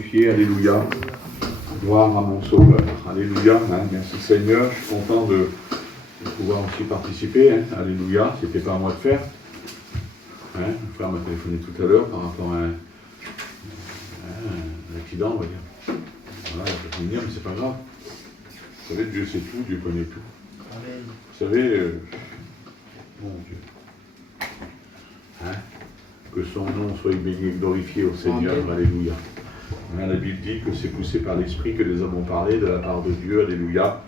Alléluia, gloire à mon Sauveur, alléluia, merci Seigneur, je suis content de pouvoir aussi participer, alléluia, c'était pas à moi de faire, le frère m'a téléphoné tout à l'heure par rapport à un accident, on va dire, voilà, je peux venir, mais c'est pas grave, vous savez, Dieu sait tout, Dieu connaît tout, Amen. Vous savez, mon Dieu, que son nom soit béni et glorifié au Seigneur, amen. Alléluia. La Bible dit que c'est poussé par l'Esprit que les hommes ont parlé de la part de Dieu, alléluia.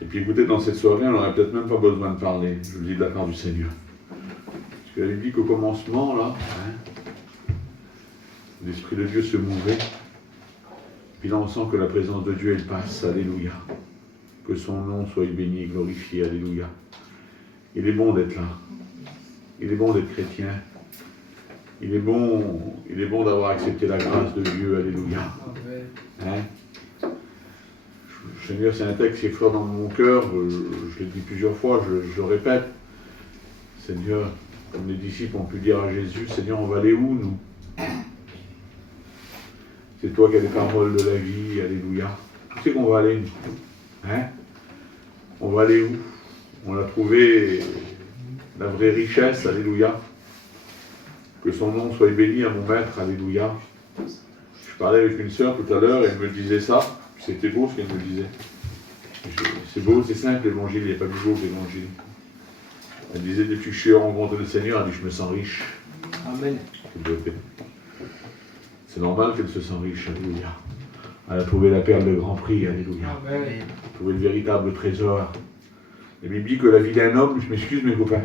Et puis écoutez, dans cette soirée, on n'aurait peut-être même pas besoin de parler, je vous le dis de la part du Seigneur. Parce que la Bible dit qu'au commencement, là, l'Esprit de Dieu se mouvait. Puis là, on sent que la présence de Dieu, elle passe, alléluia. Que son nom soit béni et glorifié, alléluia. Il est bon d'être là. Il est bon d'être chrétien. Il est bon d'avoir accepté la grâce de Dieu, alléluia. Seigneur, c'est un texte qui est fort dans mon cœur, je l'ai dit plusieurs fois, je répète. Seigneur, comme les disciples ont pu dire à Jésus, Seigneur, on va aller où, nous? C'est toi qui as les paroles de la vie, alléluia. Où c'est qu'on va aller, nous? On va aller où? On a trouvé la vraie richesse, alléluia. Que son nom soit béni à mon maître, alléluia. Je parlais avec une sœur tout à l'heure et elle me disait ça. C'était beau ce qu'elle me disait. C'est beau, c'est simple l'évangile, il n'y a pas plus beau que l'évangile. Elle disait, depuis que je suis rencontré le Seigneur, elle dit, je me sens riche. Amen. C'est normal qu'elle se sent riche, alléluia. Elle a trouvé la perle de grand prix, alléluia. Amen. Elle a trouvé le véritable trésor. La Bible dit que la vie d'un homme, je m'excuse mes copains,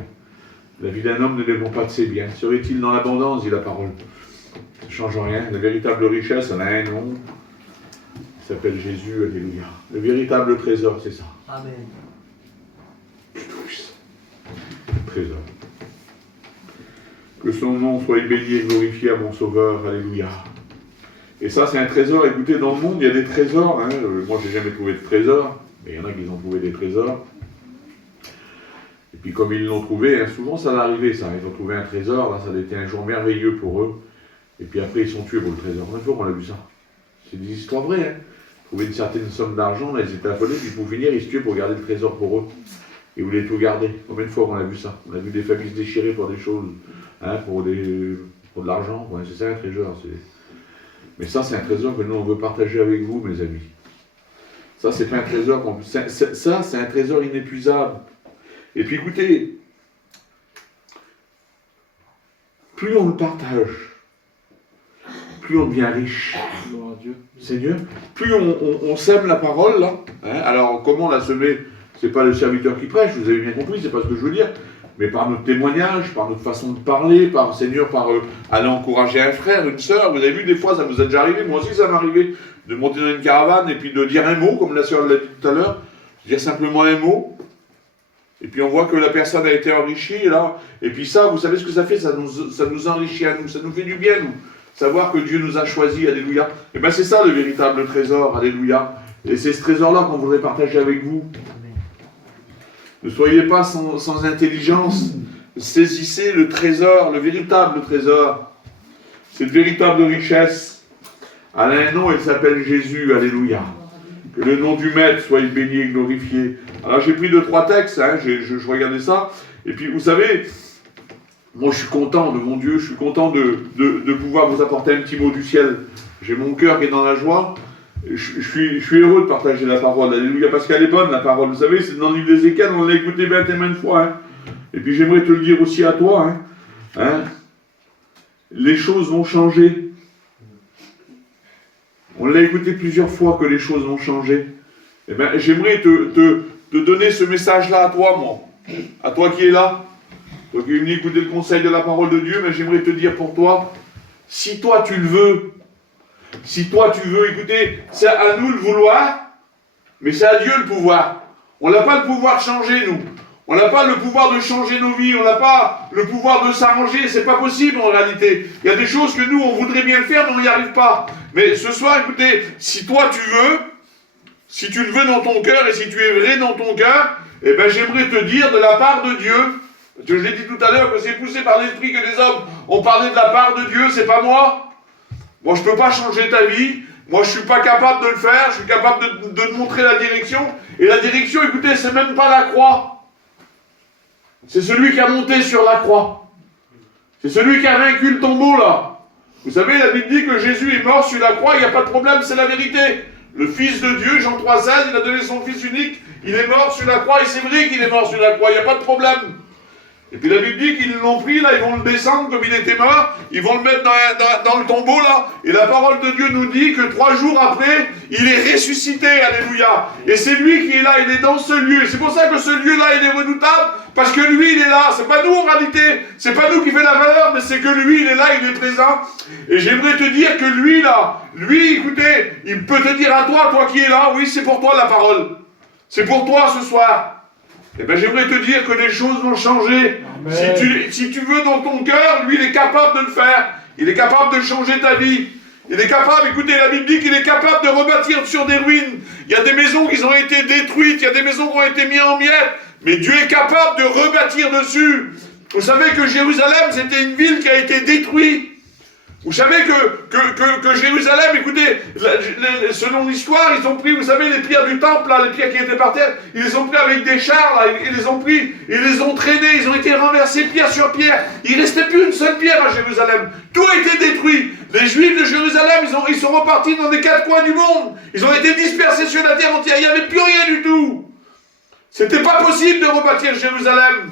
la vie d'un homme ne dépend pas de ses biens. Serait-il dans l'abondance, dit la parole. Ça ne change rien. La véritable richesse, elle a un nom. Il s'appelle Jésus, alléluia. Le véritable trésor, c'est ça. Amen. Trésor. Que son nom soit béni et glorifié à mon Sauveur, alléluia. Et ça, c'est un trésor. Écoutez, dans le monde, il y a des trésors. Moi, je n'ai jamais trouvé de trésor. Mais il y en a qui ont trouvé des trésors. Et puis comme ils l'ont trouvé, souvent ça l'arrivait ça, ils ont trouvé un trésor, là ça a été un jour merveilleux pour eux, et puis après ils sont tués pour le trésor. Combien de fois qu'on a vu ça? C'est des histoires vraies, Trouver une certaine somme d'argent, là ils étaient affolés, puis pour finir ils se tuaient pour garder le trésor pour eux. Ils voulaient tout garder. Combien de fois qu'on a vu ça? On a vu des familles se déchirer pour des choses, pour de l'argent, c'est ça un trésor. Mais ça c'est un trésor que nous on veut partager avec vous mes amis. Ça c'est pas un trésor, ça c'est un trésor inépuisable. Et puis écoutez, plus on le partage, plus on devient riche. Seigneur, plus on sème la parole, là. Alors comment on la semer? C'est pas le serviteur qui prêche, vous avez bien compris, c'est pas ce que je veux dire. Mais par notre témoignage, par notre façon de parler, par Seigneur, par aller encourager un frère, une sœur. Vous avez vu, des fois, ça vous a déjà arrivé, moi aussi ça m'est arrivé, de monter dans une caravane et puis de dire un mot, comme la sœur l'a dit tout à l'heure, dire simplement un mot. Et puis on voit que la personne a été enrichie, là. Et puis ça, vous savez ce que ça fait? Ça nous enrichit à nous, ça nous fait du bien, nous. Savoir que Dieu nous a choisis, alléluia. Et bien c'est ça le véritable trésor, alléluia. Et c'est ce trésor-là qu'on voudrait partager avec vous. Ne soyez pas sans intelligence. Saisissez le trésor, le véritable trésor. Cette véritable richesse. Elle a un nom, elle s'appelle Jésus, alléluia. Que le nom du Maître soit béni et glorifié. Alors j'ai pris 2-3 textes, je regardais ça, et puis vous savez, moi je suis content de mon Dieu, je suis content de pouvoir vous apporter un petit mot du ciel. J'ai mon cœur qui est dans la joie, je suis heureux de partager la parole, alléluia, parce qu'elle est bonne la parole, vous savez, c'est dans le livre d'Ézéchiel, on l'a écouté maintes et maintes fois, Et puis j'aimerais te le dire aussi à toi, Les choses vont changer. On l'a écouté plusieurs fois que les choses vont changer. Eh bien, j'aimerais te donner ce message-là à toi, moi. À toi qui es là. Toi qui es venu écouter le conseil de la parole de Dieu, mais j'aimerais te dire pour toi, si toi tu le veux, écoutez, c'est à nous le vouloir, mais c'est à Dieu le pouvoir. On n'a pas le pouvoir de changer, nous. On n'a pas le pouvoir de changer nos vies, on n'a pas le pouvoir de s'arranger, c'est pas possible en réalité. Il y a des choses que nous, on voudrait bien le faire, mais on n'y arrive pas. Mais ce soir, écoutez, si toi tu veux, si tu le veux dans ton cœur et si tu es vrai dans ton cœur, eh bien j'aimerais te dire de la part de Dieu, parce que je l'ai dit tout à l'heure, que c'est poussé par l'esprit que les hommes ont parlé de la part de Dieu, c'est pas moi. Moi, je ne peux pas changer ta vie. Moi, je ne suis pas capable de le faire. Je suis capable de te montrer la direction. Et la direction, écoutez, c'est même pas la croix. C'est celui qui a monté sur la croix. C'est celui qui a vaincu le tombeau, là. Vous savez, la Bible dit que Jésus est mort sur la croix. Il n'y a pas de problème, c'est la vérité. Le Fils de Dieu, Jean 3,16, il a donné son Fils unique. Il est mort sur la croix. Et c'est vrai qu'il est mort sur la croix. Il n'y a pas de problème. Et puis la Bible dit qu'ils l'ont pris, là, ils vont le descendre comme il était mort, ils vont le mettre dans le tombeau, là, et la parole de Dieu nous dit que 3 jours après, il est ressuscité, alléluia. Et c'est lui qui est là, il est dans ce lieu. C'est pour ça que ce lieu-là, il est redoutable, parce que lui, il est là. C'est pas nous en réalité, c'est pas nous qui fait la valeur, mais c'est que lui, il est là, il est présent. Et j'aimerais te dire que lui, là, lui, écoutez, il peut te dire à toi, toi qui es là, oui, c'est pour toi la parole. C'est pour toi ce soir. Eh bien, j'aimerais te dire que les choses vont changer. Si tu veux dans ton cœur, lui, il est capable de le faire. Il est capable de changer ta vie. Il est capable, écoutez, la Bible dit qu'il est capable de rebâtir sur des ruines. Il y a des maisons qui ont été détruites, il y a des maisons qui ont été mises en miettes, mais Dieu est capable de rebâtir dessus. Vous savez que Jérusalem, c'était une ville qui a été détruite. Vous savez que Jérusalem, écoutez, selon l'histoire, ils ont pris, vous savez, les pierres du temple, là, les pierres qui étaient par terre, ils les ont pris avec des chars, là, ils les ont pris, ils les ont traînés, ils ont été renversés pierre sur pierre. Il ne restait plus une seule pierre à Jérusalem. Tout a été détruit. Les Juifs de Jérusalem, ils sont repartis dans les 4 coins du monde. Ils ont été dispersés sur la terre entière. Il n'y avait plus rien du tout. C'était pas possible de rebâtir Jérusalem.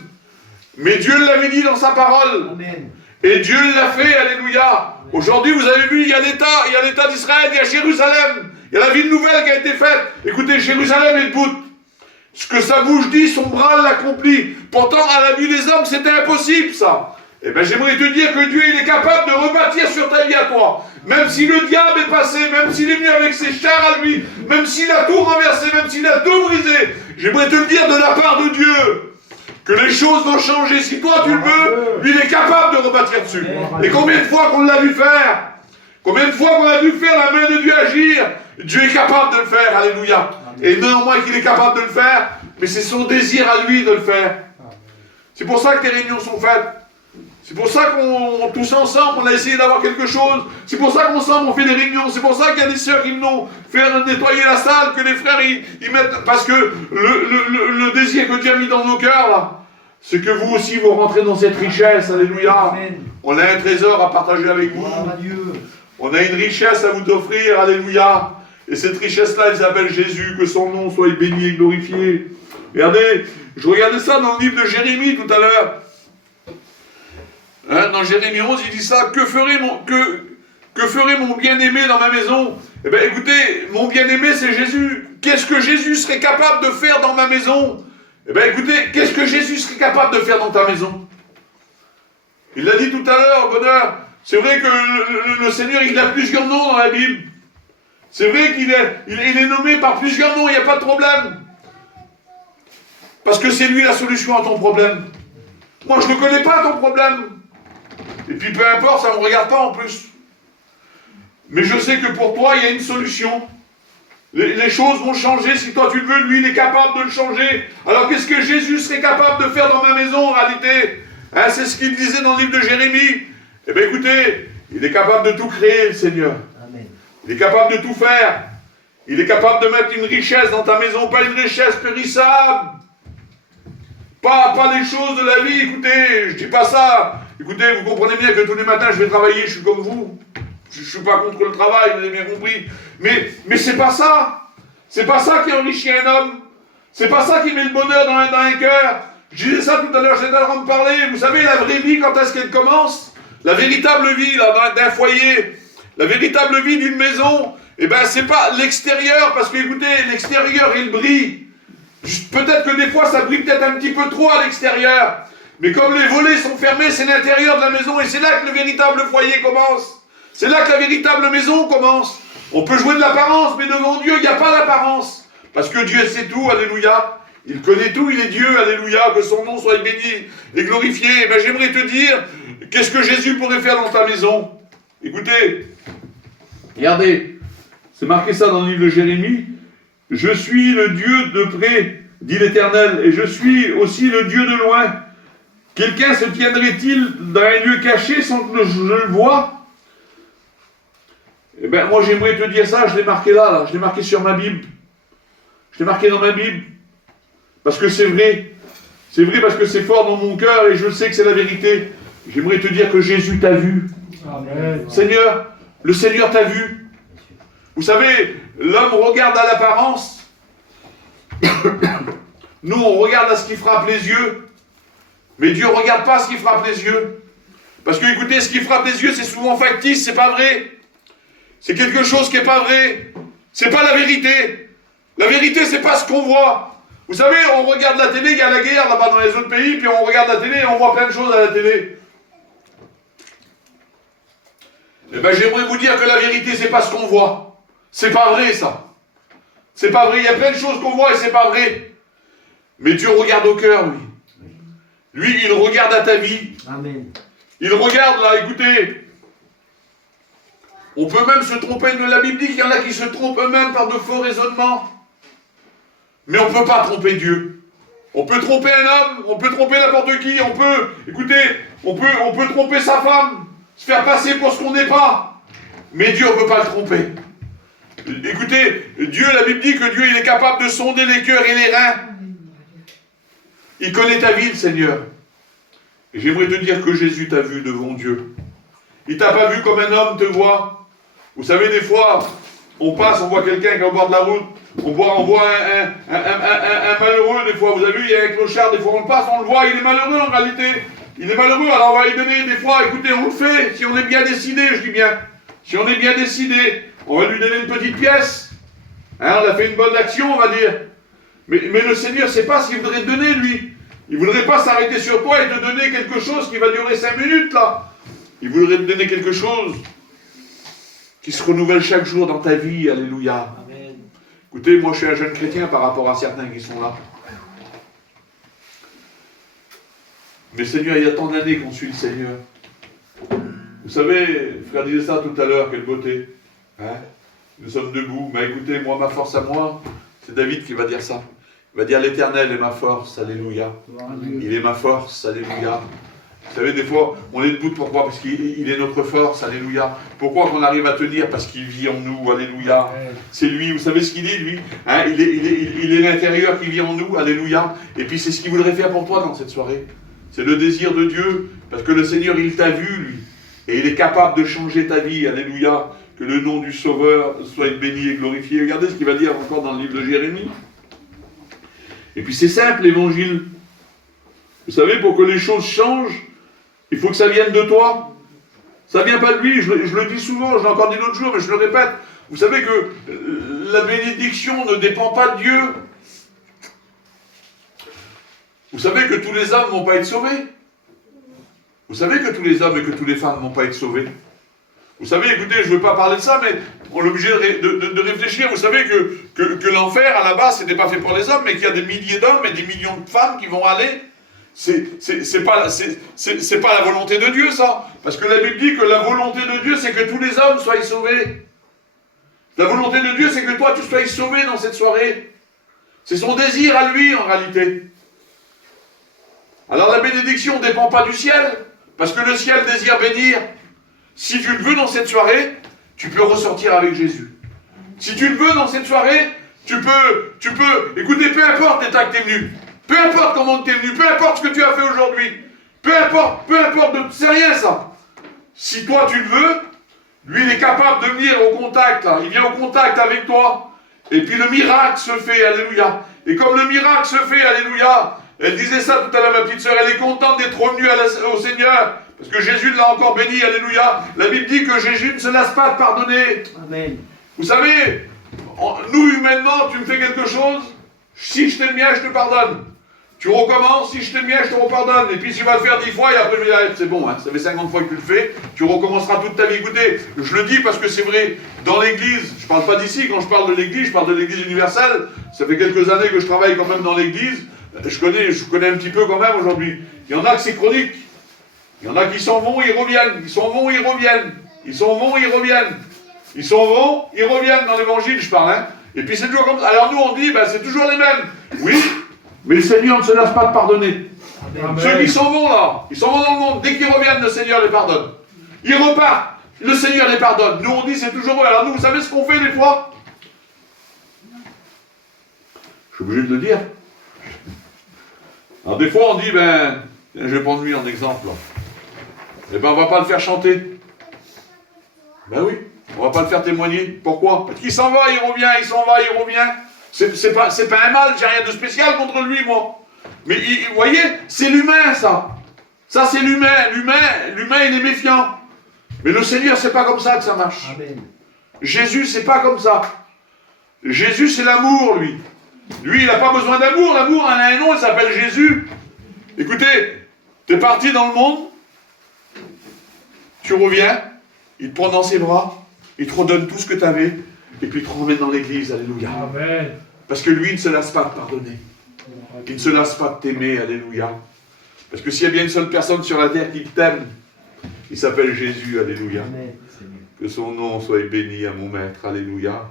Mais Dieu l'avait dit dans sa parole. Amen. Et Dieu l'a fait, alléluia. Aujourd'hui, vous avez vu, il y a l'État d'Israël, il y a Jérusalem, il y a la ville nouvelle qui a été faite. Écoutez, Jérusalem est debout. Ce que sa bouche dit, son bras l'accomplit. Pourtant, à la vue des hommes, c'était impossible, ça. Eh bien, j'aimerais te dire que Dieu, il est capable de rebâtir sur ta vie à toi. Même si le diable est passé, même s'il est venu avec ses chars à lui, même s'il a tout renversé, même s'il a tout brisé, j'aimerais te le dire de la part de Dieu. Que les choses vont changer. Si toi tu le veux, lui il est capable de rebâtir dessus. Et combien de fois qu'on l'a vu faire? Combien de fois qu'on a vu faire la main de Dieu agir? Dieu est capable de le faire, alléluia. Et néanmoins qu'il est capable de le faire, mais c'est son désir à lui de le faire. C'est pour ça que les réunions sont faites. C'est pour ça qu'on, tous ensemble, on a essayé d'avoir quelque chose. C'est pour ça qu'ensemble on fait des réunions. C'est pour ça qu'il y a des sœurs qui nous fait nettoyer la salle, que les frères ils mettent. Parce que le désir que Dieu a mis dans nos cœurs, là, c'est que vous aussi vous rentrez dans cette richesse. Alléluia. Amen. On a un trésor à partager avec vous. On a une richesse à vous offrir. Alléluia. Et cette richesse-là, elle s'appelle Jésus. Que son nom soit béni et glorifié. Regardez, je regardais ça dans le livre de Jérémie tout à l'heure. Hein, dans Jérémie 11, il dit ça, que ferait mon bien-aimé dans ma maison? Eh bien, écoutez, mon bien-aimé, c'est Jésus. Qu'est-ce que Jésus serait capable de faire dans ma maison? Eh bien, écoutez, qu'est-ce que Jésus serait capable de faire dans ta maison? Il l'a dit tout à l'heure, bonheur. C'est vrai que le Seigneur, il a plusieurs noms dans la Bible. C'est vrai qu'il est nommé par plusieurs noms, il n'y a pas de problème. Parce que c'est lui la solution à ton problème. Moi, je ne connais pas ton problème. Et puis peu importe, ça ne me regarde pas en plus. Mais je sais que pour toi, il y a une solution. Les choses vont changer si toi tu le veux. Lui, il est capable de le changer. Alors qu'est-ce que Jésus serait capable de faire dans ma maison en réalité? Hein, c'est ce qu'il disait dans le livre de Jérémie. Eh bien écoutez, il est capable de tout créer, le Seigneur. Amen. Il est capable de tout faire. Il est capable de mettre une richesse dans ta maison, pas une richesse périssable. Pas les choses de la vie, écoutez, je dis pas ça. Écoutez, vous comprenez bien que tous les matins, je vais travailler, je suis comme vous. Je ne suis pas contre le travail, vous avez bien compris. Mais c'est pas ça. C'est pas ça qui enrichit un homme. C'est pas ça qui met le bonheur dans un cœur. Je disais ça tout à l'heure, j'étais en train de parler. Vous savez, la vraie vie, quand est-ce qu'elle commence? La véritable vie d'un foyer, la véritable vie d'une maison, eh bien, c'est pas l'extérieur, parce que, écoutez, l'extérieur, il brille. Peut-être que des fois, ça brille peut-être un petit peu trop à l'extérieur. Mais comme les volets sont fermés, c'est l'intérieur de la maison, et c'est là que le véritable foyer commence. C'est là que la véritable maison commence. On peut jouer de l'apparence, mais devant Dieu, il n'y a pas d'apparence. Parce que Dieu sait tout, alléluia. Il connaît tout, il est Dieu, alléluia. Que son nom soit béni et glorifié. Eh bien, j'aimerais te dire, qu'est-ce que Jésus pourrait faire dans ta maison? Écoutez, regardez, c'est marqué ça dans le livre de Jérémie. Je suis le Dieu de près, dit l'Éternel, et je suis aussi le Dieu de loin. Quelqu'un se tiendrait-il dans un lieu caché sans que je le voie? Eh ben, moi, j'aimerais te dire ça, je l'ai marqué là, je l'ai marqué sur ma Bible. Je l'ai marqué dans ma Bible. Parce que c'est vrai. C'est vrai parce que c'est fort dans mon cœur et je sais que c'est la vérité. J'aimerais te dire que Jésus t'a vu. Amen. Seigneur, le Seigneur t'a vu. Vous savez, l'homme regarde à l'apparence. Nous, on regarde à ce qui frappe les yeux. Mais Dieu ne regarde pas ce qui frappe les yeux. Parce que, écoutez, ce qui frappe les yeux, c'est souvent factice, c'est pas vrai. C'est quelque chose qui n'est pas vrai. C'est pas la vérité. La vérité, c'est pas ce qu'on voit. Vous savez, on regarde la télé, il y a la guerre là-bas dans les autres pays, puis on regarde la télé et on voit plein de choses à la télé. Eh bien, j'aimerais vous dire que la vérité, c'est pas ce qu'on voit. C'est pas vrai, ça. C'est pas vrai. Il y a plein de choses qu'on voit et c'est pas vrai. Mais Dieu regarde au cœur, lui. Lui, il regarde à ta vie. Amen. Il regarde là, écoutez. On peut même se tromper. La Bible dit qu'il y en a qui se trompent eux-mêmes par de faux raisonnements. Mais on ne peut pas tromper Dieu. On peut tromper un homme, on peut tromper n'importe qui, écoutez, on peut tromper sa femme, se faire passer pour ce qu'on n'est pas. Mais Dieu, on ne peut pas le tromper. Écoutez, Dieu, la Bible dit que Dieu, il est capable de sonder les cœurs et les reins. Il connaît ta vie, le Seigneur. Et j'aimerais te dire que Jésus t'a vu devant Dieu. Il t'a pas vu comme un homme te voit. Vous savez, des fois, on passe, on voit quelqu'un qui est au bord de la route, on voit un malheureux, des fois, vous avez vu, il y a un clochard, des fois on le passe, on le voit, il est malheureux en réalité. Il est malheureux, alors on va lui donner, des fois, écoutez, on le fait, si on est bien décidé, je dis bien, si on est bien décidé, on va lui donner une petite pièce. Hein, on a fait une bonne action, on va dire. Mais le Seigneur, c'est pas ce qu'il voudrait te donner, lui. Il ne voudrait pas s'arrêter sur toi et te donner quelque chose qui va durer 5 minutes, là. Il voudrait te donner quelque chose qui se renouvelle chaque jour dans ta vie. Alléluia. Amen. Écoutez, moi, je suis un jeune chrétien par rapport à certains qui sont là. Mais Seigneur, il y a tant d'années qu'on suit le Seigneur. Vous savez, frère disait ça tout à l'heure, quelle beauté. Hein? Nous sommes debout. Mais écoutez, moi, ma force à moi, c'est David qui va dire ça. Il va dire l'Éternel est ma force, alléluia. Il est ma force, alléluia. Vous savez, des fois, on est debout, pourquoi? Parce qu'il est notre force, alléluia. Pourquoi qu'on arrive à tenir? Parce qu'il vit en nous, alléluia. C'est lui, vous savez ce qu'il dit, lui, hein? Il est l'intérieur qui vit en nous, alléluia. Et puis c'est ce qu'il voudrait faire pour toi dans cette soirée. C'est le désir de Dieu, parce que le Seigneur, il t'a vu, lui. Et il est capable de changer ta vie, alléluia. Que le nom du Sauveur soit béni et glorifié. Regardez ce qu'il va dire encore dans le livre de Jérémie. Et puis c'est simple, l'évangile. Vous savez, pour que les choses changent, il faut que ça vienne de toi. Ça ne vient pas de lui, je le dis souvent, je l'ai encore dit l'autre jour, mais je le répète. Vous savez que la bénédiction ne dépend pas de Dieu. Vous savez que tous les hommes ne vont pas être sauvés. Vous savez que tous les hommes et que toutes les femmes ne vont pas être sauvés. Vous savez, écoutez, je ne veux pas parler de ça, mais on est obligé de réfléchir. Vous savez que l'enfer, à la base, ce n'était pas fait pour les hommes, mais qu'il y a des milliers d'hommes et des millions de femmes qui vont aller. C'est pas la volonté de Dieu, ça. Parce que la Bible dit que la volonté de Dieu, c'est que tous les hommes soient sauvés. La volonté de Dieu, c'est que toi, tu sois sauvé dans cette soirée. C'est son désir à lui, en réalité. Alors la bénédiction ne dépend pas du ciel, parce que le ciel désire bénir. Si tu le veux dans cette soirée, tu peux ressortir avec Jésus. Si tu le veux dans cette soirée, tu peux, écoutez, peu importe l'état que tu es venu, peu importe comment tu es venu, peu importe ce que tu as fait aujourd'hui, peu importe, c'est rien ça. Si toi tu le veux, lui il est capable de venir au contact, là. Il vient au contact avec toi, et puis le miracle se fait, alléluia. Et comme le miracle se fait, alléluia, elle disait ça tout à l'heure, ma petite sœur, elle est contente d'être revenue au Seigneur, parce que Jésus l'a encore béni, alléluia. La Bible dit que Jésus ne se lasse pas de pardonner. Amen. Vous savez, nous humainement, tu me fais quelque chose, si je t'aime bien, je te pardonne. Tu recommences, si je t'aime bien, je te repardonne. Et puis tu vas le faire 10 fois, et après je vais dire, c'est bon, hein, ça fait 50 fois que tu le fais, tu recommenceras toute ta vie. Écoutez, je le dis parce que c'est vrai, dans l'église, je ne parle pas d'ici, quand je parle de l'église, je parle de l'église universelle. Ça fait quelques années que je travaille quand même dans l'église. Je connais un petit peu quand même aujourd'hui. Il y en a que c'est chronique. Il y en a qui s'en vont, ils reviennent. Ils s'en vont, ils reviennent. Ils s'en vont, ils reviennent. Ils s'en vont, ils reviennent dans l'évangile, je parle. Hein. Et puis c'est toujours comme ça. Alors nous on dit, ben, c'est toujours les mêmes. Oui, mais le Seigneur ne se lasse pas de pardonner. Amen. Ceux qui s'en vont là, ils s'en vont dans le monde. Dès qu'ils reviennent, le Seigneur les pardonne. Ils repartent. Le Seigneur les pardonne. Nous, on dit c'est toujours eux. Alors nous, vous savez ce qu'on fait des fois? Je suis obligé de le dire. Alors des fois, on dit, je vais prendre lui en exemple. Eh ben, on va pas le faire chanter. Ben oui, on va pas le faire témoigner. Pourquoi? Parce qu'il s'en va, il revient, il s'en va, il revient. C'est pas un mal, j'ai rien de spécial contre lui, moi. Mais vous voyez, c'est l'humain, ça. Ça, c'est l'humain. L'humain, il est méfiant. Mais le Seigneur, c'est pas comme ça que ça marche. Amen. Jésus, c'est pas comme ça. Jésus, c'est l'amour, lui. Lui, il n'a pas besoin d'amour. L'amour, elle a un nom, il s'appelle Jésus. Écoutez, tu es parti dans le monde, tu reviens, il te prend dans ses bras, il te redonne tout ce que tu avais, et puis il te ramène dans l'église, alléluia. Amen. Parce que lui, il ne se lasse pas de pardonner. Il ne se lasse pas de t'aimer, alléluia. Parce que s'il y a bien une seule personne sur la terre qui t'aime, il s'appelle Jésus, alléluia. Amen. Que son nom soit béni à mon maître, alléluia.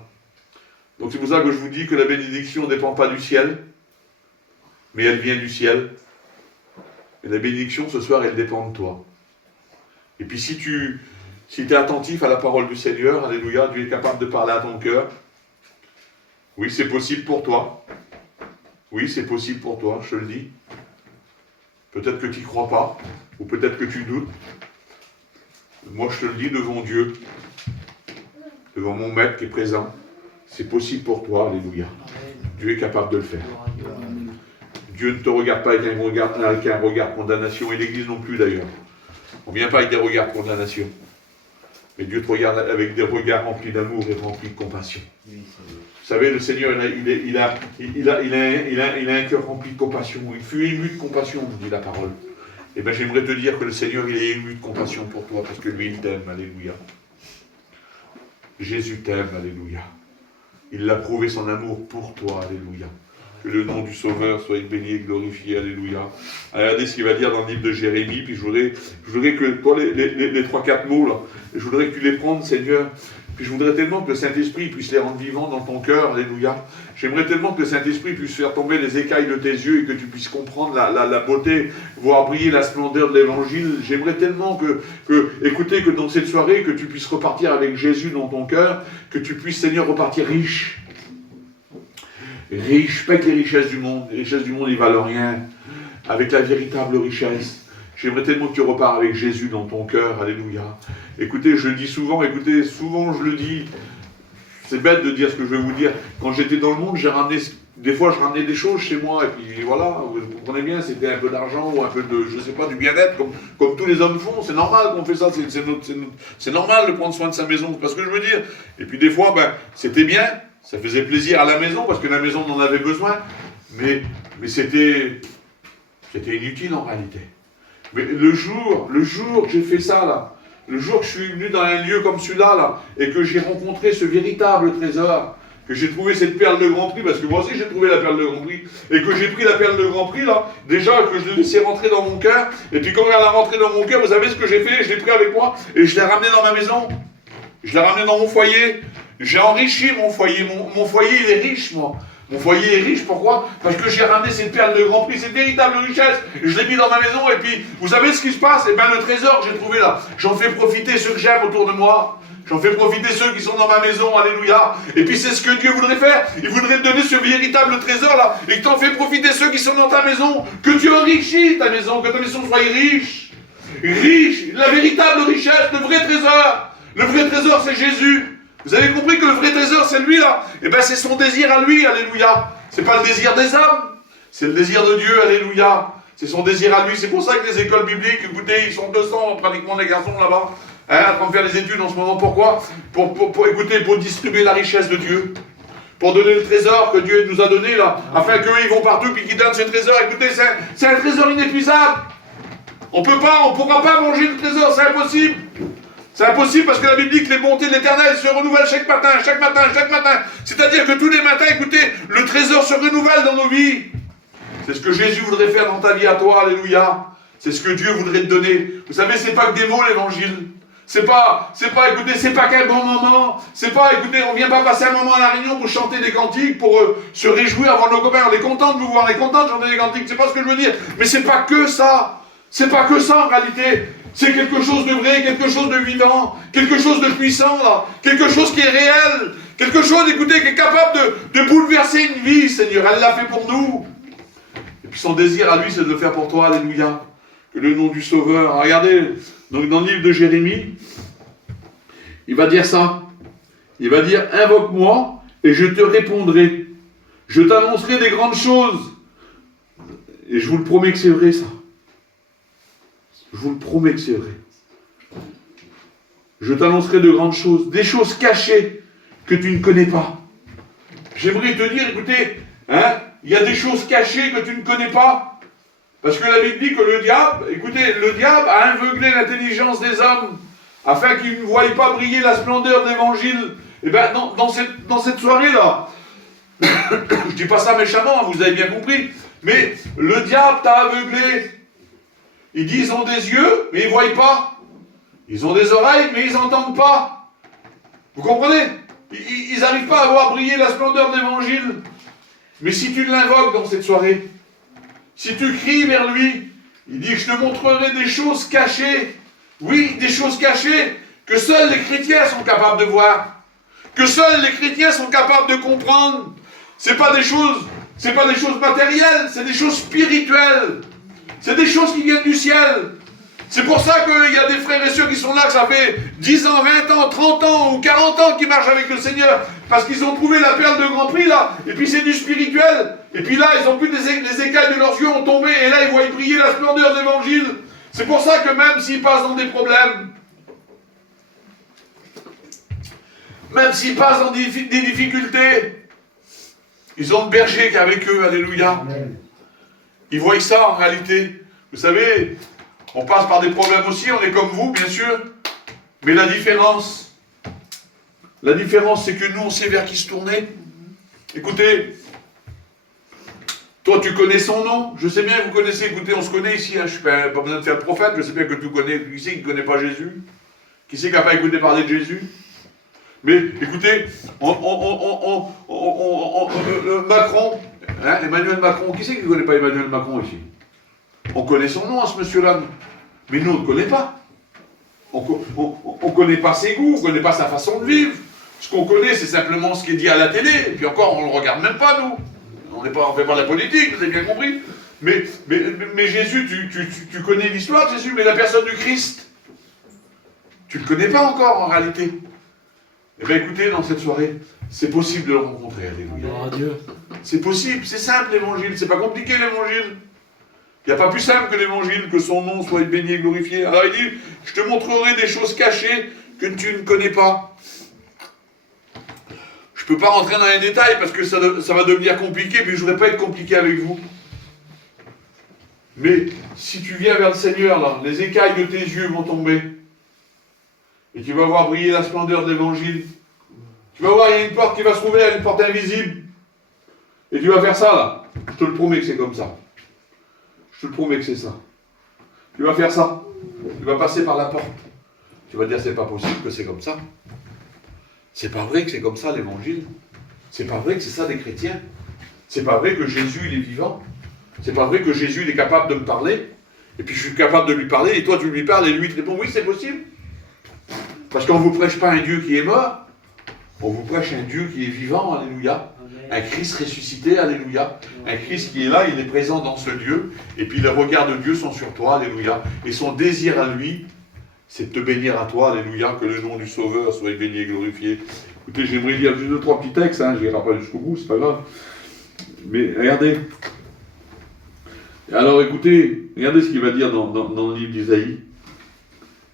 Donc c'est pour ça que je vous dis que la bénédiction ne dépend pas du ciel, mais elle vient du ciel. Et la bénédiction, ce soir, elle dépend de toi. Et puis si tu es attentif à la parole du Seigneur, alléluia, Dieu est capable de parler à ton cœur. Oui, c'est possible pour toi. Oui, c'est possible pour toi, je te le dis. Peut-être que tu n'y crois pas, ou peut-être que tu doutes. Moi, je te le dis devant Dieu, devant mon maître qui est présent. C'est possible pour toi, alléluia. Dieu est capable de le faire. Dieu ne te regarde pas avec un regard de condamnation, et l'Église non plus d'ailleurs. On ne vient pas avec des regards de condamnation. Mais Dieu te regarde avec des regards remplis d'amour et remplis de compassion. Vous savez, le Seigneur, il a un cœur rempli de compassion. Il fut ému de compassion, nous dit la parole. Eh bien, j'aimerais te dire que le Seigneur, il est ému de compassion pour toi, parce que lui, il t'aime, alléluia. Jésus t'aime, alléluia. Il a prouvé son amour pour toi, alléluia. Que le nom du Sauveur soit béni et glorifié, alléluia. Regardez ce qu'il va dire dans le livre de Jérémie, puis je voudrais que, toi, les 3-4 mots, là, je voudrais que tu les prennes, Seigneur. Puis je voudrais tellement que le Saint-Esprit puisse les rendre vivants dans ton cœur, alléluia. J'aimerais tellement que le Saint-Esprit puisse faire tomber les écailles de tes yeux et que tu puisses comprendre la beauté, voir briller la splendeur de l'Évangile. J'aimerais tellement écoutez, que dans cette soirée, que tu puisses repartir avec Jésus dans ton cœur, que tu puisses, Seigneur, repartir riche. Riche, pas que les richesses du monde. Les richesses du monde, ils valent rien. Avec la véritable richesse. J'aimerais tellement que tu repars avec Jésus dans ton cœur, alléluia. Écoutez, je le dis souvent, souvent je le dis, c'est bête de dire ce que je vais vous dire. Quand j'étais dans le monde, des fois je ramenais des choses chez moi, et puis voilà, vous comprenez bien, c'était un peu d'argent, ou un peu de, je sais pas, du bien-être, comme tous les hommes font, c'est normal qu'on fait ça, c'est normal de prendre soin de sa maison, c'est pas ce que je veux dire. Et puis des fois, c'était bien, ça faisait plaisir à la maison, parce que la maison en avait besoin, mais c'était inutile en réalité. Mais le jour que j'ai fait ça, là, le jour que je suis venu dans un lieu comme celui-là, là, et que j'ai rencontré ce véritable trésor, que j'ai trouvé cette perle de grand prix, parce que moi aussi j'ai trouvé la perle de grand prix, et que j'ai pris la perle de grand prix, là, déjà que je l'ai laissé rentrer dans mon cœur, et puis quand elle a rentré dans mon cœur, vous savez ce que j'ai fait? Je l'ai pris avec moi, et je l'ai ramené dans ma maison, je l'ai ramené dans mon foyer, j'ai enrichi mon foyer, mon foyer il est riche, moi. Mon foyer est riche, pourquoi? Parce que j'ai ramené cette perle de grand prix, cette véritable richesse, et je l'ai mis dans ma maison, et puis, vous savez ce qui se passe? Eh bien, le trésor que j'ai trouvé là, j'en fais profiter ceux que j'aime autour de moi, j'en fais profiter ceux qui sont dans ma maison, alléluia, et puis c'est ce que Dieu voudrait faire, il voudrait te donner ce véritable trésor là, et que t'en fais profiter ceux qui sont dans ta maison, que tu enrichis ta maison, que ta maison soit riche, la véritable richesse, le vrai trésor c'est Jésus. Vous avez compris que le vrai trésor, c'est lui, là? Eh bien, c'est son désir à lui, alléluia. C'est pas le désir des hommes, c'est le désir de Dieu, alléluia. C'est son désir à lui. C'est pour ça que les écoles bibliques, écoutez, ils sont 200, pratiquement, les garçons, là-bas, en train de faire des études en ce moment. Pourquoi? Pour distribuer la richesse de Dieu. Pour donner le trésor que Dieu nous a donné, là, afin qu'eux, ils vont partout, puis qu'ils donnent ce trésor. Écoutez, c'est un trésor inépuisable. On pourra pas manger le trésor, c'est impossible. C'est impossible parce que la Bible dit que les bontés de l'Éternel se renouvellent chaque matin. C'est-à-dire que tous les matins, écoutez, le trésor se renouvelle dans nos vies. C'est ce que Jésus voudrait faire dans ta vie à toi, alléluia. C'est ce que Dieu voudrait te donner. Vous savez, c'est pas que des mots, l'évangile. C'est pas, écoutez, c'est pas qu'un bon moment. C'est pas, écoutez, on vient pas passer un moment à la réunion pour chanter des cantiques, pour se réjouir avant nos copains. On est content de vous voir, on est content de chanter des cantiques. C'est pas ce que je veux dire. Mais c'est pas que ça. C'est pas que ça en réalité. C'est quelque chose de vrai, quelque chose de vivant, quelque chose de puissant, là. Quelque chose qui est réel. Quelque chose, écoutez, qui est capable de bouleverser une vie, Seigneur. Elle l'a fait pour nous. Et puis son désir à lui, c'est de le faire pour toi. Alléluia. Que le nom du Sauveur. Regardez, donc dans le livre de Jérémie, il va dire ça. Il va dire, invoque-moi et je te répondrai. Je t'annoncerai des grandes choses. Et je vous le promets que c'est vrai, ça. Je vous le promets que c'est vrai. Je t'annoncerai de grandes choses, des choses cachées que tu ne connais pas. J'aimerais te dire, écoutez, hein, il y a des choses cachées que tu ne connais pas. Parce que la Bible dit que le diable, écoutez, le diable a aveuglé l'intelligence des hommes afin qu'ils ne voient pas briller la splendeur de l'évangile. Et bien, dans cette soirée-là, je ne dis pas ça méchamment, vous avez bien compris, mais le diable t'a aveuglé. Ils disent ils ont des yeux, mais ils ne voient pas. Ils ont des oreilles, mais ils n'entendent pas. Vous comprenez? Ils n'arrivent pas à voir briller la splendeur de l'évangile. Mais si tu l'invoques dans cette soirée, si tu cries vers lui, il dit que je te montrerai des choses cachées. Oui, des choses cachées que seuls les chrétiens sont capables de voir. Que seuls les chrétiens sont capables de comprendre. C'est pas des choses matérielles, c'est des choses spirituelles. C'est des choses qui viennent du ciel. C'est pour ça qu'il y a des frères et sœurs qui sont là, que ça fait 10 ans, 20 ans, 30 ans ou 40 ans qu'ils marchent avec le Seigneur. Parce qu'ils ont trouvé la perle de Grand Prix, là. Et puis c'est du spirituel. Et puis là, ils ont plus les écailles de leurs yeux ont tombé. Et là, ils voient briller la splendeur de l'évangile. C'est pour ça que même s'ils passent dans des problèmes, même s'ils passent dans des difficultés, ils ont le berger qui est avec eux. Alléluia. Ils voient ça en réalité. Vous savez, on passe par des problèmes aussi, on est comme vous, bien sûr. Mais la différence, c'est que nous, on sait vers qui se tourner. Écoutez, toi, tu connais son nom. Je sais bien que vous connaissez, écoutez, on se connaît ici. Hein, je n'ai pas besoin de faire le prophète, je sais bien que tu connais. Qui c'est qui ne connaît pas Jésus? Qui c'est qui n'a pas écouté parler de Jésus? Mais écoutez, Macron, hein, Emmanuel Macron, qui c'est qui ne connaît pas Emmanuel Macron ici? On connaît son nom à ce monsieur-là, mais nous on ne connaît pas. On ne connaît pas ses goûts, on ne connaît pas sa façon de vivre. Ce qu'on connaît, c'est simplement ce qui est dit à la télé, et puis encore, on ne le regarde même pas, nous. On ne fait pas de la politique, vous avez bien compris. Mais Jésus, tu connais l'histoire de Jésus, mais la personne du Christ, tu ne le connais pas encore en réalité. Eh bien écoutez, dans cette soirée, c'est possible de le rencontrer, alléluia. C'est possible, c'est simple l'évangile, c'est pas compliqué l'évangile. Il n'y a pas plus simple que l'évangile, que son nom soit béni et glorifié. Alors il dit, je te montrerai des choses cachées que tu ne connais pas. Je ne peux pas rentrer dans les détails parce que ça va devenir compliqué, puis je ne voudrais pas être compliqué avec vous. Mais si tu viens vers le Seigneur, là, les écailles de tes yeux vont tomber. Et tu vas voir briller la splendeur de l'évangile. Tu vas voir, il y a une porte qui va se trouver, une porte invisible. Et tu vas faire ça, là. Je te le promets que c'est comme ça. Je te le promets que c'est ça. Tu vas faire ça. Tu vas passer par la porte. Tu vas dire, c'est pas possible que c'est comme ça. C'est pas vrai que c'est comme ça l'évangile. C'est pas vrai que c'est ça des chrétiens. C'est pas vrai que Jésus, il est vivant. C'est pas vrai que Jésus, il est capable de me parler. Et puis je suis capable de lui parler, et toi tu lui parles, et lui te répond, oui, c'est possible. Parce qu'on ne vous prêche pas un Dieu qui est mort, on vous prêche un Dieu qui est vivant, alléluia. Un Christ ressuscité, alléluia. Un Christ qui est là, il est présent dans ce lieu, et puis les regards de Dieu sont sur toi, alléluia. Et son désir à lui, c'est de te bénir à toi, alléluia, que le nom du Sauveur soit béni et glorifié. Écoutez, j'aimerais lire juste 2-3 petits textes, hein, je ne lirai pas jusqu'au bout, c'est pas grave. Mais regardez. Alors écoutez, regardez ce qu'il va dire dans le livre d'Isaïe.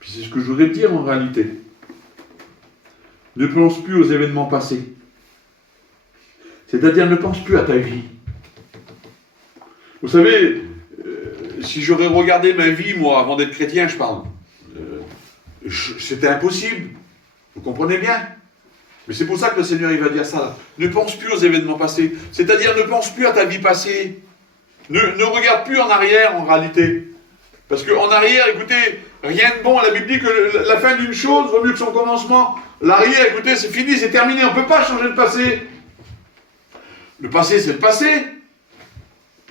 Puis c'est ce que je voudrais dire en réalité. Ne pense plus aux événements passés. C'est-à-dire ne pense plus à ta vie. Vous savez, si j'aurais regardé ma vie, moi, avant d'être chrétien, je parle, c'était impossible. Vous comprenez bien? Mais c'est pour ça que le Seigneur, il va dire ça. Ne pense plus aux événements passés. C'est-à-dire ne pense plus à ta vie passée. Ne regarde plus en arrière, en réalité. Parce qu'en arrière, écoutez, rien de bon. La Bible dit que la fin d'une chose vaut mieux que son commencement. L'arrière, écoutez, c'est fini, c'est terminé. On ne peut pas changer le passé. Le passé, c'est le passé.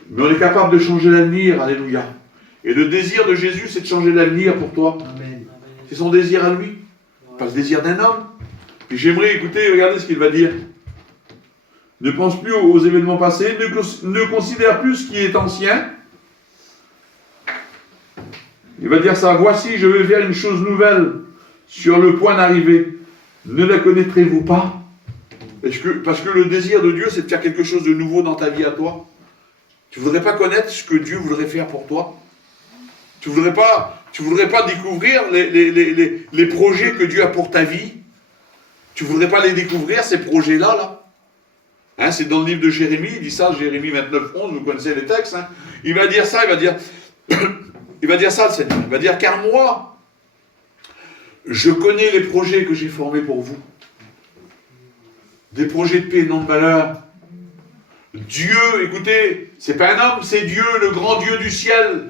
Mais on est capable de changer l'avenir, alléluia. Et le désir de Jésus, c'est de changer l'avenir pour toi. Amen. C'est son désir à lui, pas le désir d'un homme. Et j'aimerais écouter, regardez ce qu'il va dire. Ne pense plus aux événements passés, ne considère plus ce qui est ancien. Il va dire ça, voici, je vais faire une chose nouvelle sur le point d'arriver. Ne la connaîtrez-vous pas? Parce que le désir de Dieu, c'est de faire quelque chose de nouveau dans ta vie à toi. Tu ne voudrais pas connaître ce que Dieu voudrait faire pour toi? Tu ne voudrais pas découvrir les projets que Dieu a pour ta vie? Tu ne voudrais pas les découvrir, ces projets-là, là? Hein, c'est dans le livre de Jérémie, il dit ça, Jérémie 29, 11, vous connaissez les textes. Hein. Il va dire ça, il va dire ça, le Seigneur. Il va dire, car moi, je connais les projets que j'ai formés pour vous. Des projets de paix, non de malheur. Dieu, écoutez, c'est pas un homme, c'est Dieu, le grand Dieu du ciel.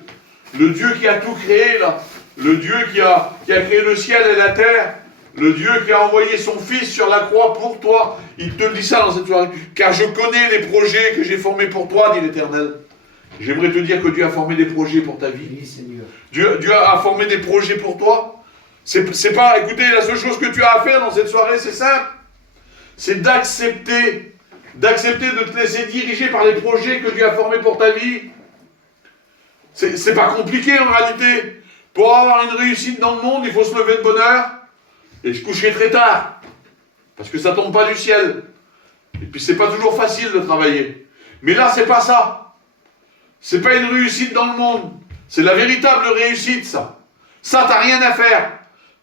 Le Dieu qui a tout créé, là. Le Dieu qui a créé le ciel et la terre. Le Dieu qui a envoyé son Fils sur la croix pour toi. Il te dit ça dans cette soirée. Car je connais les projets que j'ai formés pour toi, dit l'Éternel. J'aimerais te dire que Dieu a formé des projets pour ta vie. Oui, Seigneur. Dieu a formé des projets pour toi. C'est pas, écoutez, la seule chose que tu as à faire dans cette soirée, c'est simple. C'est d'accepter de te laisser diriger par les projets que Dieu a formés pour ta vie. C'est pas compliqué en réalité. Pour avoir une réussite dans le monde, il faut se lever de bonne heure et se coucher très tard. Parce que ça tombe pas du ciel. Et puis c'est pas toujours facile de travailler. Mais là, c'est pas ça. C'est pas une réussite dans le monde. C'est la véritable réussite, ça. Ça, t'as rien à faire.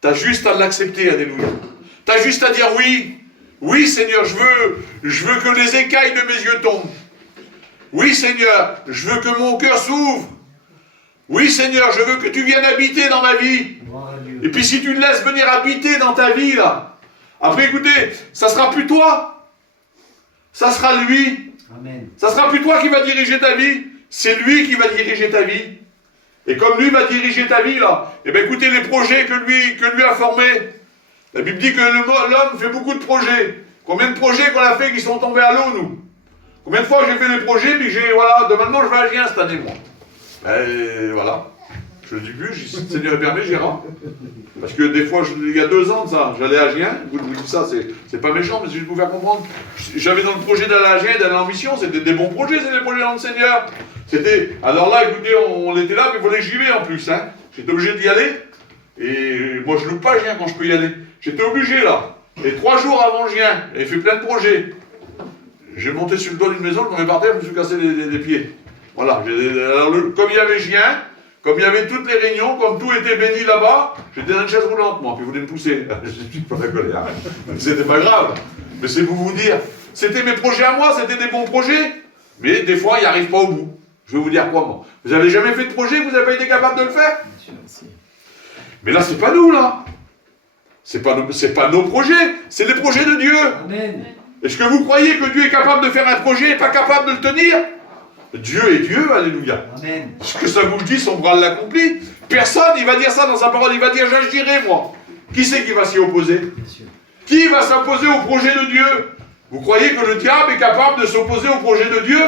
T'as juste à l'accepter, alléluia. T'as juste à dire oui. Oui, Seigneur, je veux que les écailles de mes yeux tombent. Oui, Seigneur, je veux que mon cœur s'ouvre. Oui, Seigneur, je veux que tu viennes habiter dans ma vie. Et puis si tu le laisses venir habiter dans ta vie, là, après, écoutez, ça sera plus toi. Ça sera lui. Amen. Ça sera plus toi qui va diriger ta vie. C'est lui qui va diriger ta vie. Et comme lui va diriger ta vie, là, eh bien, écoutez, les projets que lui a formés. La Bible dit que l'homme fait beaucoup de projets. Combien de projets qu'on a fait qui sont tombés à l'eau, nous? Combien de fois j'ai fait des projets, puis voilà, de maintenant je vais à Gien cette année, moi. Ben, voilà. Je le dis plus, si le Seigneur permet, j'irai. Parce que des fois, il y a 2 ans de ça, j'allais à Gien. Je vous dis ça, c'est pas méchant, mais si je peux vous faire comprendre. J'avais dans le projet d'aller à Gien, d'aller en mission, c'était des bons projets, c'est des projets dans le Seigneur. Alors là, écoutez, on était là, mais il fallait que j'y vais en plus. Hein. J'étais obligé d'y aller. Et moi, je loupe pas Gien quand je peux y aller. J'étais obligé là. Et 3 jours avant Gien, j'ai fait plein de projets. J'ai monté sur le toit d'une maison, quand on est par terre, je me suis cassé les pieds. Voilà. Alors, comme il y avait Gien, comme il y avait toutes les réunions, comme tout était béni là-bas, j'étais dans une chaise roulante, moi, puis vous voulez me pousser. Je suis pas d'accord, hein. C'était pas grave. Mais c'est pour vous dire, c'était mes projets à moi, c'était des bons projets. Mais des fois, ils n'y arrivent pas au bout. Je vais vous dire quoi, moi. Vous avez jamais fait de projet, vous n'avez pas été capable de le faire? Mais là, c'est pas nous, là. C'est pas nos projets, c'est les projets de Dieu. Amen. Est-ce que vous croyez que Dieu est capable de faire un projet et pas capable de le tenir? Dieu est Dieu, alléluia. Amen. Ce que ça vous dit, son bras l'accomplit. Personne, il va dire ça dans sa parole, il va dire j'agirai, moi. Qui c'est qui va s'y opposer? Bien sûr. Qui va s'opposer au projet de Dieu? Vous croyez que le diable est capable de s'opposer au projet de Dieu?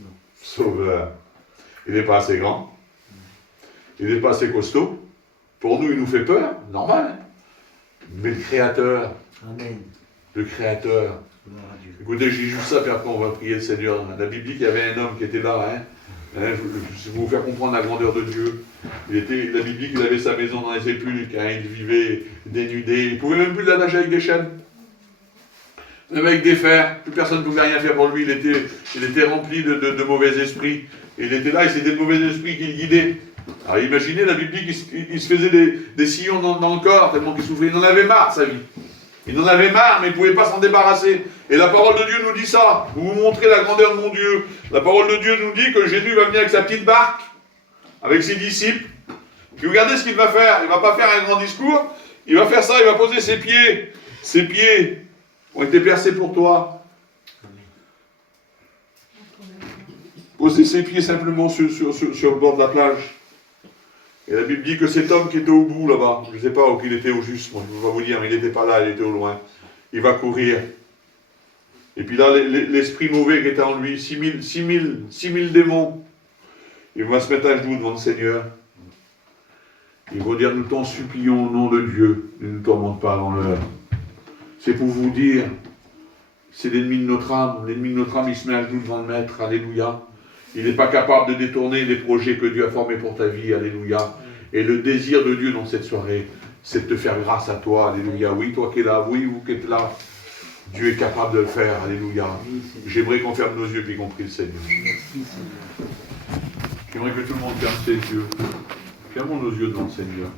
Non. Sauveur. Il n'est pas assez grand. Il n'est pas assez costaud. Pour nous, il nous fait peur, normal. Hein. Mais le Créateur, Amen. le Créateur. Gloire à Dieu. Écoutez, j'ai juste ça, puis après on va prier le Seigneur. La Bible dit qu'il y avait un homme qui était là, hein. Je vais vous faire comprendre la grandeur de Dieu. La Bible dit qu'il avait sa maison dans les sépulcres, hein, il vivait dénudé, il ne pouvait même plus l'attacher avec des chaînes. Même avec des fers, plus personne ne pouvait rien faire pour lui, il était rempli de mauvais esprits. Et il était là, et c'était le mauvais esprit qui le guidait. Alors imaginez, la Bible dit qu'il se faisait des sillons dans le corps, tellement qu'il souffrait. Il en avait marre de sa vie. Il en avait marre, mais il ne pouvait pas s'en débarrasser. Et la parole de Dieu nous dit ça. Vous vous montrez la grandeur de mon Dieu. La parole de Dieu nous dit que Jésus va venir avec sa petite barque, avec ses disciples. Puis regardez ce qu'il va faire. Il ne va pas faire un grand discours. Il va faire ça, il va poser ses pieds. Ses pieds ont été percés pour toi. Poser ses pieds simplement sur le bord de la plage. Et la Bible dit que cet homme qui était au bout là-bas, je ne sais pas où il était au juste, moi je ne peux pas vous dire, mais il n'était pas là, il était au loin. Il va courir. Et puis là, l'esprit mauvais qui était en lui, 6000 démons, Et on va se mettre à genoux devant le Seigneur. Ils vont dire, nous t'en supplions au nom de Dieu, ne nous tourmente pas avant l'heure. C'est pour vous dire, c'est l'ennemi de notre âme. L'ennemi de notre âme, il se met à genoux devant le Maître. Alléluia. Il n'est pas capable de détourner les projets que Dieu a formés pour ta vie. Alléluia. Et le désir de Dieu dans cette soirée, c'est de te faire grâce à toi. Alléluia. Oui, toi qui es là, oui, vous qui êtes là, Dieu est capable de le faire. Alléluia. J'aimerais qu'on ferme nos yeux, puis qu'on prie le Seigneur. J'aimerais que tout le monde ferme ses yeux. Fermons nos yeux devant le Seigneur.